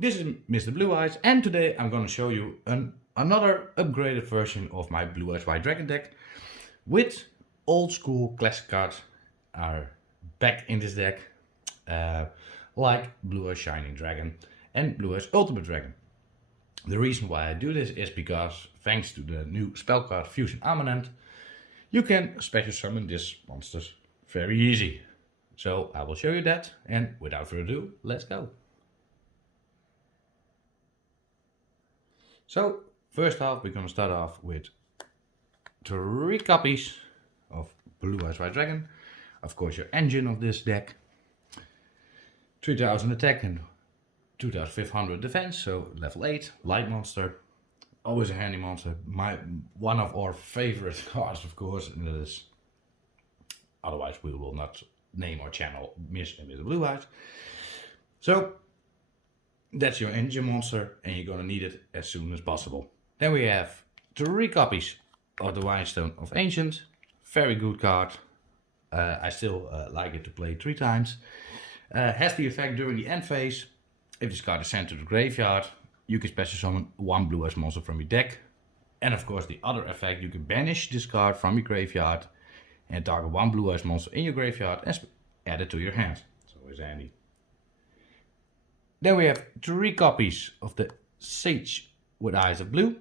this is Mr. Blue Eyes, and today I'm going to show you another upgraded version of my Blue Eyes White Dragon deck with old school classic cards are back in this deck, like Blue Eyes Shining Dragon and Blue Eyes Ultimate Dragon. The reason why I do this is because thanks to the new spell card Fusion Armament, you can special summon these monsters very easy. So I will show you that, and without further ado, let's go. So first off, we're going to start off with 3 copies of Blue Eyes White Dragon. Of course, your engine of this deck. 3000 attack and 2500 defense, so level 8, light monster. Always a handy monster. One of our favorite cards, of course, and it is, otherwise we will not name our channel Miss and Mr. Blue Eyes. So that's your engine monster, and you're gonna need it as soon as possible. Then we have 3 copies of the Whinstone of Ancient. Very good card. I still like it to play 3 times. Has the effect during the end phase. If this card is sent to the graveyard, you can special summon 1 Blue Eyes monster from your deck. And of course the other effect, you can banish this card from your graveyard and target 1 Blue Eyes monster in your graveyard and add it to your hand. It's always handy. Then we have 3 copies of the Sage with Eyes of Blue.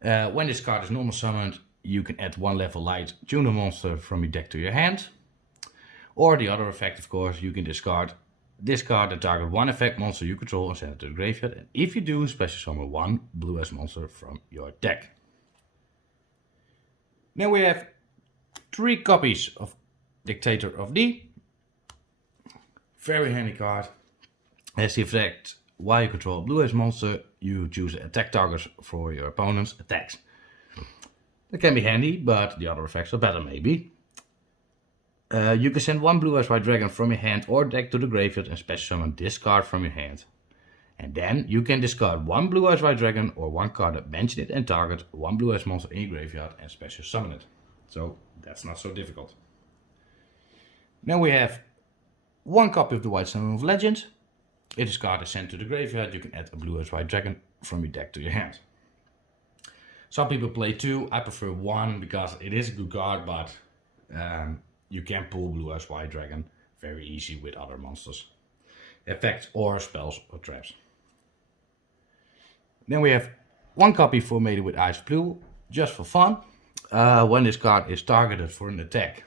When this card is normal summoned, you can add 1 level light tuner monster from your deck to your hand. Or the other effect, of course, you can discard this card and target 1 effect monster you control and send it to the graveyard. And if you do, special summon 1 Blue Eyes monster from your deck. Then we have 3 copies of Dictator of D. Very handy card. Has the effect, while you control a Blue Eyes monster, you choose attack targets for your opponent's attacks. That can be handy, but the other effects are better maybe. You can send 1 Blue Eyes White Dragon from your hand or deck to the graveyard and special summon this card from your hand. And then you can discard 1 Blue Eyes White Dragon or 1 card that mentioned it and target 1 Blue Eyes monster in your graveyard and special summon it. So that's not so difficult. Then we have 1 copy of the White Stone of Legend. If this card is sent to the graveyard, you can add a Blue Eyes White Dragon from your deck to your hand. Some people play 2, I prefer 1 because it is a good card, but you can pull Blue Eyes White Dragon very easy with other monsters, effects or spells or traps. Then we have 1 copy for Maiden with Eyes of Blue, just for fun. When this card is targeted for an attack,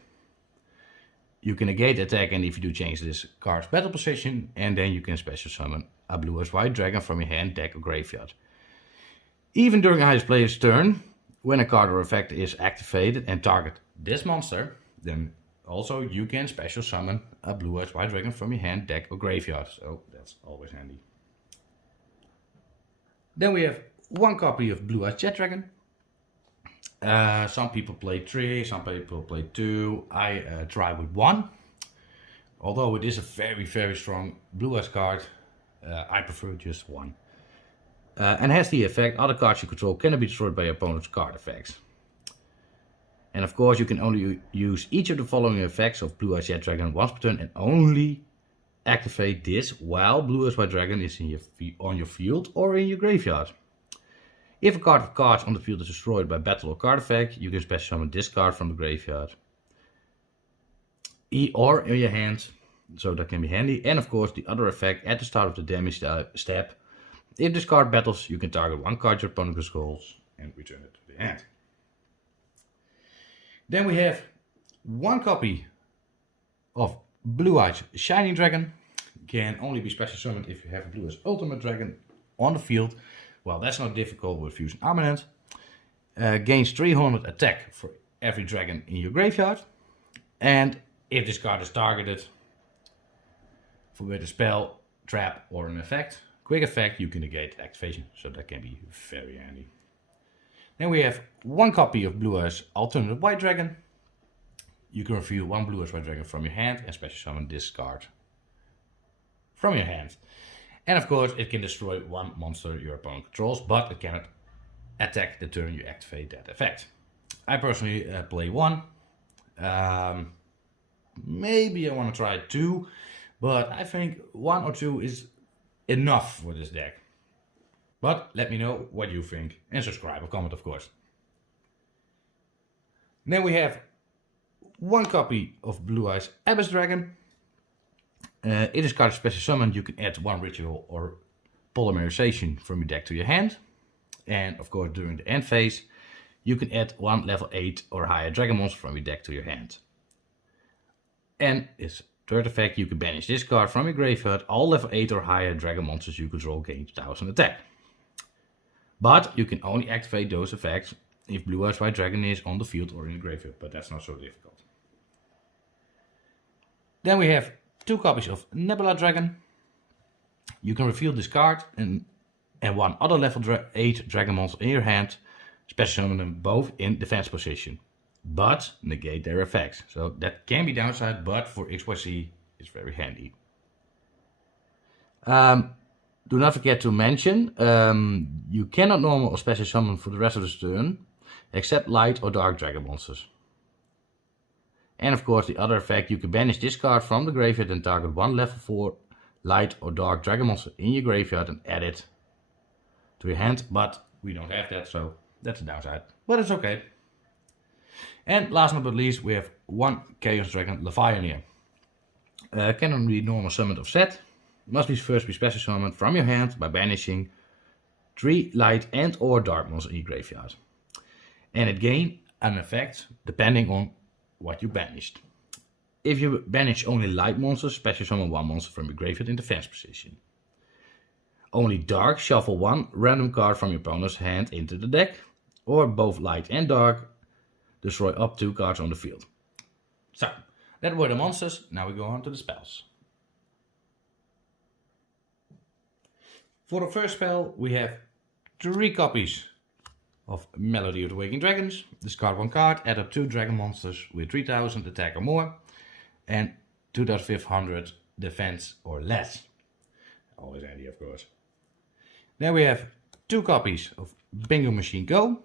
you can negate attack, and if you do, change this card's battle position, and then you can special summon a Blue Eyes White Dragon from your hand, deck or graveyard. Even during a highest player's turn, when a card or effect is activated and target this monster, then also you can special summon a Blue Eyes White Dragon from your hand, deck or graveyard. So that's always handy. Then we have 1 copy of Blue Eyes Jet Dragon. Some people play 3, some people play 2. I try with 1. Although it is a very strong Blue Eyes card, I prefer just 1. And has the effect, other cards you control cannot be destroyed by your opponent's card effects. And of course you can only use each of the following effects of Blue Eyes Jet Dragon once per turn and only activate this while Blue Eyes White Dragon is on your field or in your graveyard. If a card of cards on the field is destroyed by battle or card effect, you can special summon this card from the graveyard. Or in your hand, so that can be handy. And of course the other effect at the start of the damage step. If this card battles, you can target 1 card your opponent controls and return it to the hand. Then we have 1 copy of Blue Eyes Shining Dragon. Can only be special summoned if you have a Blue Eyes Ultimate Dragon on the field. Well, that's not difficult with Fusion Armament. Gains 300 attack for every dragon in your graveyard. And if this card is targeted with a spell, trap or an effect, quick effect, you can negate activation. So that can be very handy. Then we have 1 copy of Blue Eyes Alternate White Dragon. You can reveal 1 Blue Eyes White Dragon from your hand and special summon this card from your hand. And of course it can destroy 1 monster your opponent controls, but it cannot attack the turn you activate that effect. I personally play 1. Maybe I want to try 2, but I think 1 or 2 is enough for this deck. But let me know what you think and subscribe or comment, of course. Then we have one copy of Blue Eyes Abyss Dragon. It is card special summon. You can add one ritual or polymerization from your deck to your hand. And of course during the end phase, you can add one level 8 or higher dragon monster from your deck to your hand. And its third effect, you can banish this card from your graveyard. All level 8 or higher dragon monsters you control gain 1000 attack. But you can only activate those effects if Blue Eyes White Dragon is on the field or in the graveyard, but that's not so difficult. Then we have two copies of Nebula Dragon. You can reveal this card and one other level 8 dragon monster in your hand, special summon them both in defense position, but negate their effects. So that can be downside, but for XYZ it's very handy. Do not forget to mention, you cannot normal or special summon for the rest of the turn, except light or dark dragon monsters. And of course the other effect, you can banish this card from the graveyard and target one level 4 light or dark dragon monster in your graveyard and add it to your hand, but we don't have that, so that's a downside, but it's okay. And last but not least, we have one Chaos Dragon Leviathan. Cannot be normal summoned or set. Must be first be special summoned from your hand by banishing 3 light and or dark monsters in your graveyard. And it gains an effect depending on what you banished. If you banish only light monsters, special summon one monster from your graveyard in defense position. Only dark, shuffle one random card from your opponent's hand into the deck. Or both light and dark, destroy up 2 cards on the field. So, that were the monsters. Now we go on to the spells. For the first spell, we have 3 copies of Melody of the Waking Dragons. Discard 1 card, add up 2 dragon monsters with 3000 attack or more, and 2500 defense or less. Always handy, of course. Then we have 2 copies of Bingo Machine Go.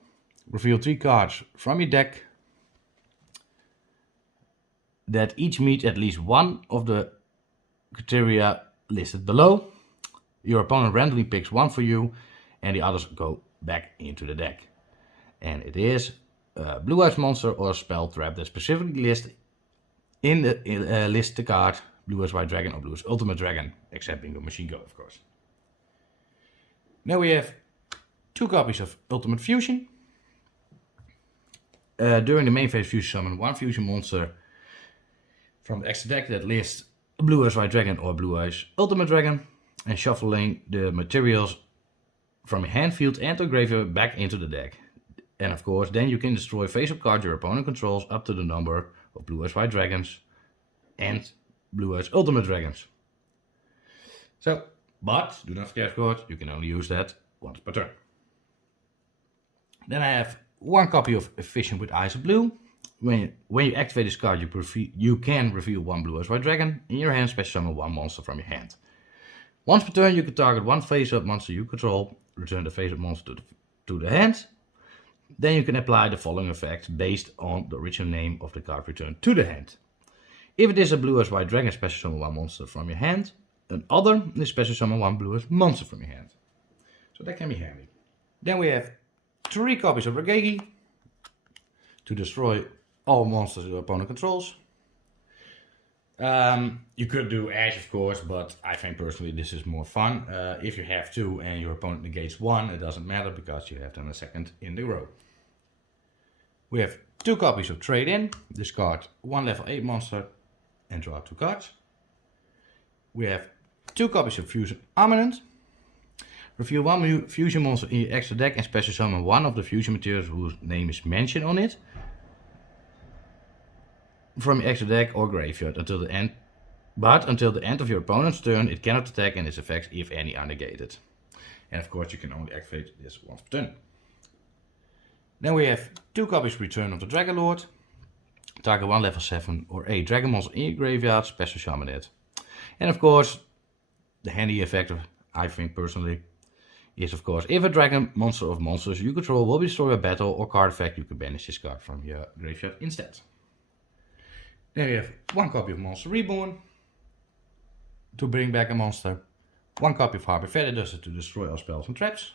Reveal 3 cards from your deck that each meet at least one of the criteria listed below. Your opponent randomly picks one for you and the others go back into the deck. And it is a Blue Eyes monster or spell trap that specifically lists in the list the card Blue Eyes White Dragon or Blue Eyes Ultimate Dragon, except Bingo Machine Go, of course. Now we have 2 copies of Ultimate Fusion. During the main phase, fusion summon 1 fusion monster from the extra deck that lists Blue Eyes White Dragon or Blue Eyes Ultimate Dragon, and shuffling the materials from your hand, field and or graveyard back into the deck. And of course, then you can destroy face-up cards your opponent controls up to the number of Blue Eyes White Dragons and Blue Eyes Ultimate Dragons. So, but do not forget, of course, you can only use that once per turn. Then I have 1 copy of Efficient with Eyes of Blue. When you activate this card, you can reveal 1 Blue Eyes White Dragon in your hand, special summon 1 monster from your hand. Once per turn, you can target 1 face-up monster you control, return the face-up monster to the hand. Then you can apply the following effect based on the original name of the card returned to the hand. If it is a Blue Eyes White Dragon, special summon 1 monster from your hand. An other is special summon 1 Blue Eyes monster from your hand. So that can be handy. Then we have 3 copies of Regagi to destroy all monsters your opponent controls. You could do Ash, of course, but I think personally this is more fun. If you have 2 and your opponent negates 1, it doesn't matter because you have then a second in the row. We have 2 copies of Trade In. Discard 1 level 8 monster and draw 2 cards. We have 2 copies of Fusion Armament. Reveal 1 fusion monster in your extra deck and special summon 1 of the fusion materials whose name is mentioned on it from your extra deck or graveyard until the end. But until the end of your opponent's turn, it cannot attack and its effects, if any, are negated. And of course, you can only activate this once per turn. Then we have 2 copies of Return of the Dragon Lord. Target 1 level 7 or 8 dragon monster in your graveyard, special summon it. And of course, the handy effect, I think personally, is of course, if a dragon monster of monsters you control will be destroyed by battle or card effect, you can banish this card from your graveyard instead. Then we have 1 copy of Monster Reborn to bring back a monster. 1 copy of Harpy Feather Duster to destroy all spells and traps.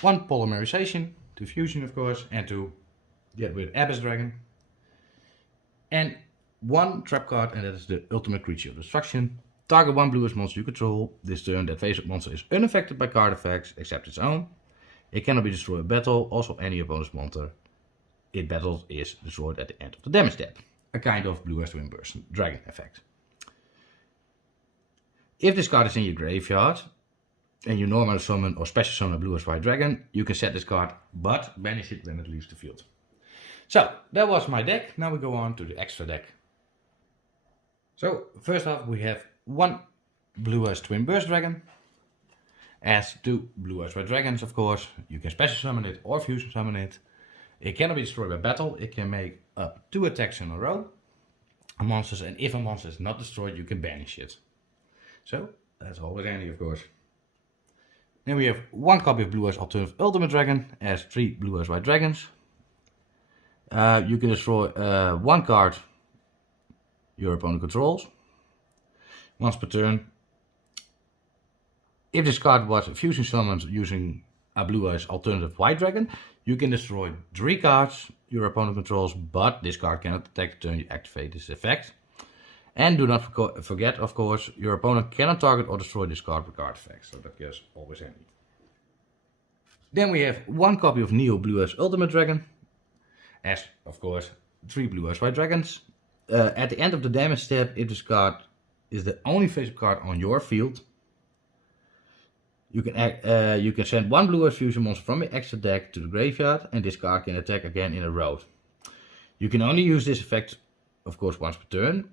1 Polymerization to fusion, of course, and to get rid of Abyss Dragon. And 1 trap card, and that is the Ultimate Creature of Destruction. Target 1 bluest monster you control. This turn, that face-up monster is unaffected by card effects except its own. It cannot be destroyed in battle. Also, any opponent's monster it battles is destroyed at the end of the damage step. A kind of Blue-Eyes Twin Burst Dragon effect. If this card is in your graveyard and you normally summon or special summon a Blue-Eyes White Dragon, you can set this card but banish it when it leaves the field. So that was my deck. Now we go on to the extra deck. So first off we have 1 Blue-Eyes Twin Burst Dragon. As 2 Blue-Eyes White Dragons, of course. You can special summon it or fusion summon it. It cannot be destroyed by battle. It can make up 2 attacks in a row on monsters, and if a monster is not destroyed, you can banish it. So that's always handy, of course. Then we have 1 copy of Blue-Eyes Alternative Ultimate Dragon as 3 Blue-Eyes White Dragons. You can destroy 1 card your opponent controls once per turn. If this card was fusion summoned using a Blue-Eyes Alternative White Dragon, you can destroy 3 cards your opponent controls, but this card cannot attack the turn you activate this effect. And do not forget, of course, your opponent cannot target or destroy this card with card effects, so that is always handy. Then we have 1 copy of Neo Blue-Eyes Ultimate Dragon, as, of course, 3 Blue-Eyes White Dragons. At the end of the damage step, if this card is the only face-up card on your field, you can send 1 Blue-Eyes Fusion monster from your extra deck to the graveyard, and this card can attack again in a row. You can only use this effect, of course, once per turn.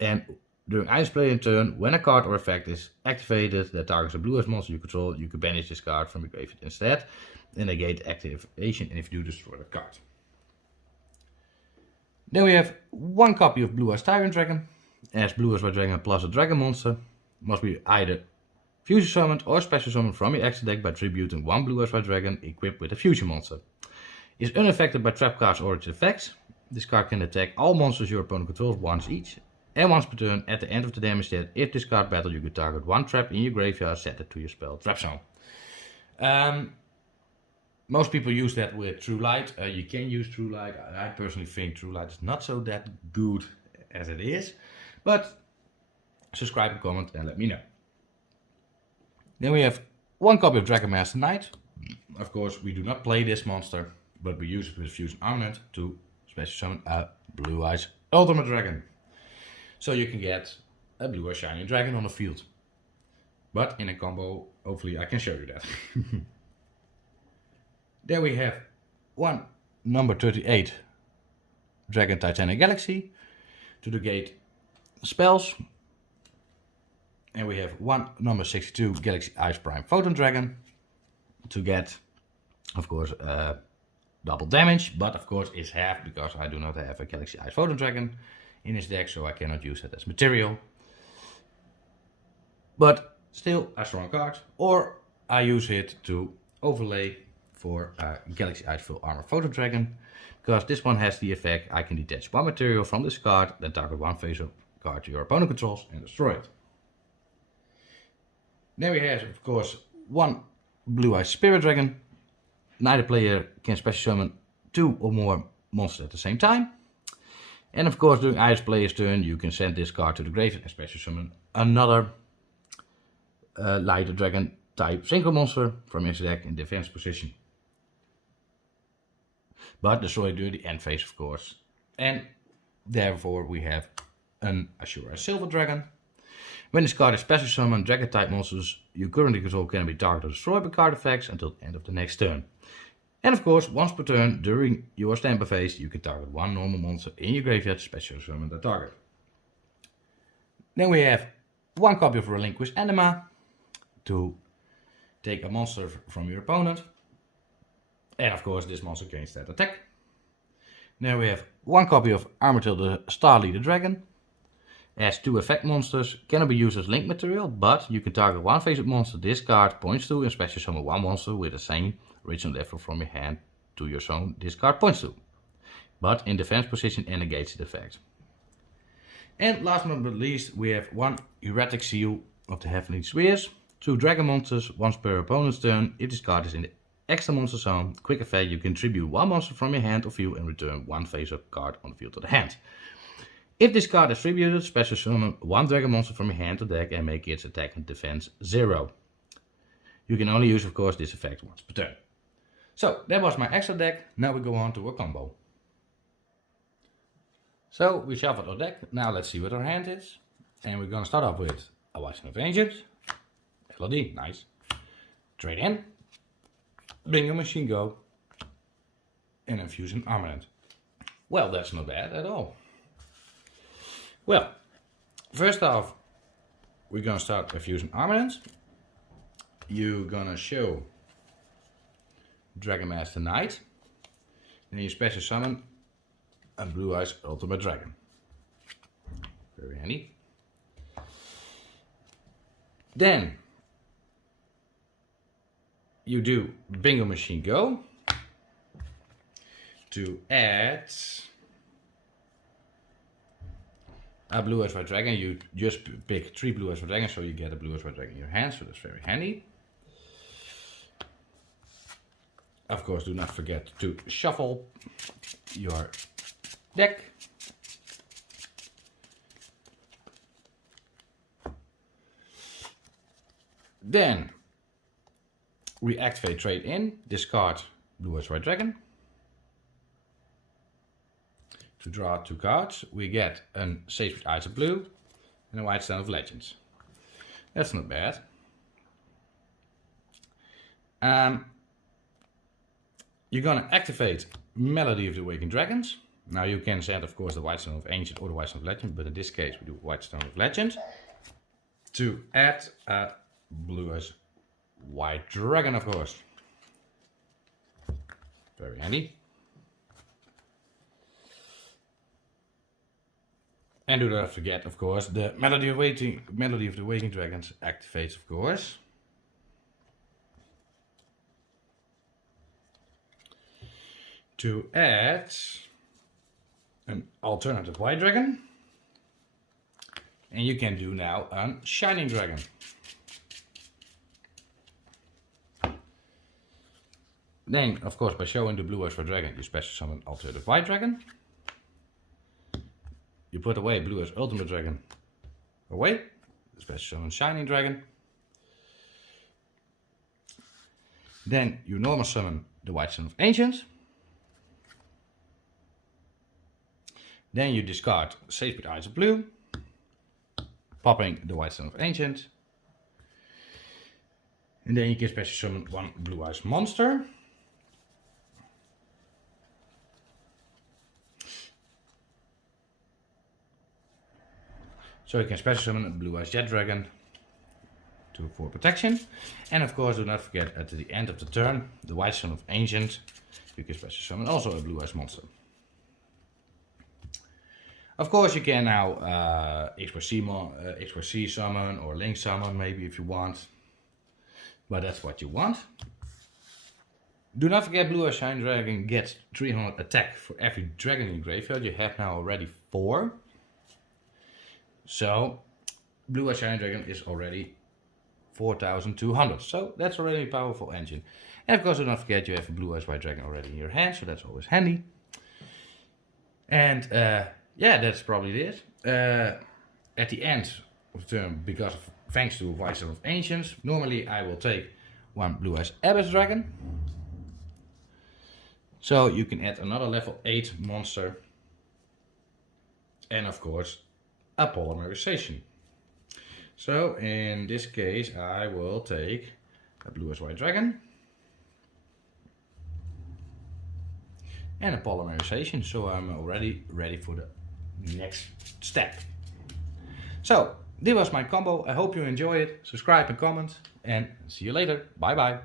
And during Ice Play in turn, when a card or effect is activated that targets a Blue-Eyes monster you control, you can banish this card from your graveyard instead, and negate activation, and if you do, destroy that card. Then we have 1 copy of Blue-Eyes Tyrant Dragon, as Blue-Eyes White Dragon plus a dragon monster. Must be either fusion summoned or special summoned from your extra deck by tributing 1 Blue-Eyes White Dragon equipped with a fusion monster. Is unaffected by trap cards or its effects. This card can attack all monsters your opponent controls once each, and once per turn. At the end of the damage step, if this card battle, you can target 1 trap in your graveyard, set it to your spell trap zone. Most people use that with True Light. You can use True Light. I personally think True Light is not so that good as it is, but subscribe and comment and let me know. Then we have 1 copy of Dragon Master Knight. Of course, we do not play this monster, but we use it with Fusion Armament to special summon a Blue-Eyes Ultimate Dragon. So you can get a Blue-Eyes Shiny Dragon on the field. But in a combo, hopefully I can show you that. Then we have 1 number 38 Dragon Titanic Galaxy to negate spells. And we have 1 number 62 Galaxy Ice Prime Photon Dragon to get, of course, double damage, but of course it's half because I do not have a Galaxy Ice Photon Dragon in this deck, so I cannot use it as material. But still a strong card, or I use it to overlay for a Galaxy Ice Full Armor Photon Dragon, because this one has the effect I can detach 1 material from this card, then target 1 face-up card your opponent controls and destroy it. Then we have, of course, 1 Blue-Eyes Spirit Dragon. Neither player can special summon 2 or more monsters at the same time. And of course, during either player's turn, you can send this card to the graveyard and special summon another lighter dragon type synchro monster from his deck in defense position. But destroy during the end phase, of course. And therefore, we have an Ashura Silver Dragon. When this card is special summoned, dragon type monsters you currently control can be targeted or destroyed by card effects until the end of the next turn. And of course, once per turn during your standby phase, you can target 1 normal monster in your graveyard to special summon the target. Then we have 1 copy of Relinquish Anima to take a monster from your opponent. And of course, this monster gains that attack. Then we have 1 copy of Armatil the Star Leader Dragon. As 2 effect monsters, cannot be used as link material, but you can target 1 face-up monster this card points to and special summon 1 monster with the same original level from your hand to your zone this card points to, but in defense position and negates the effect. And last but not least, we have 1 Heretic Seal of the Heavenly Spheres. 2 dragon monsters, once per opponent's turn. If this card is in the extra monster zone, quick effect, you can tribute 1 monster from your hand or field and return 1 face-up card on the field to the hand. If this card is tributed, special summon 1 dragon monster from your hand to deck and make its attack and defense 0. You can only use, of course, this effect once per turn. So, that was my extra deck. Now we go on to a combo. So, we shuffled our deck. Now let's see what our hand is. And we're going to start off with a White Stone of Ancient. LOD, nice. Trade in. Bingo Machine Go. And Infusion Armament. Well, that's not bad at all. Well, first off, we're going to start Infusion Armament. You're going to show Dragon Master Knight. Then you special summon a Blue Eyes Ultimate Dragon. Very handy. Then you do Bingo Machine Go to add a Blue Eyes White Dragon. You just pick 3 Blue Eyes White Dragons, so you get a Blue Eyes White Dragon in your hand, so that's very handy. Of course, do not forget to shuffle your deck. Then we activate Trade In, discard Blue Eyes White Dragon. To draw 2 cards, we get a Sage with Eyes of Blue and a White Stone of Legends. That's not bad. You're gonna activate Melody of the Awakened Dragons. Now you can send, of course, the White Stone of Ancient or the White Stone of Legend, but in this case we do White Stone of Legend to add a Blue Eyes White Dragon, of course. Very handy. And do not forget, of course, the Melody of the Awakening Dragons activates, of course. To add an alternative white dragon. And you can do now a shining dragon. Then, of course, by showing the Blue Eyes White Dragon, you special summon alternative white dragon. You put away Blue Eyes Ultimate Dragon. Away. Special summon Shining Dragon. Then you normal summon the White Stone of Ancient. Then you discard Sage with Eyes of Blue. Popping the White Stone of Ancient. And then you can special summon 1 Blue Eyes monster. So you can special summon a Blue Eyes Jet Dragon for protection. And of course, do not forget at the end of the turn, the White Stone of Ancient, you can special summon also a Blue Eyes monster. Of course, you can now X+C summon or Link summon maybe if you want. But that's what you want. Do not forget Blue Eyes Shining Dragon gets 300 attack for every dragon in your graveyard. You have now already 4. So, Blue Eyes Shining Dragon is already 4,200. So, that's already a powerful engine. And of course, do not forget you have a Blue Eyes White Dragon already in your hand, so that's always handy. And yeah, that's probably it. At the end of the turn, thanks to White Stone of Ancients, normally I will take 1 Blue Eyes Abyss Dragon. So, you can add another level 8 monster. And of course, a polymerization. So in this case I will take a Blue Eyes White Dragon and a polymerization, so I'm already ready for the next step. So this was my combo. I hope you enjoy it. Subscribe and comment, and see you later. Bye bye.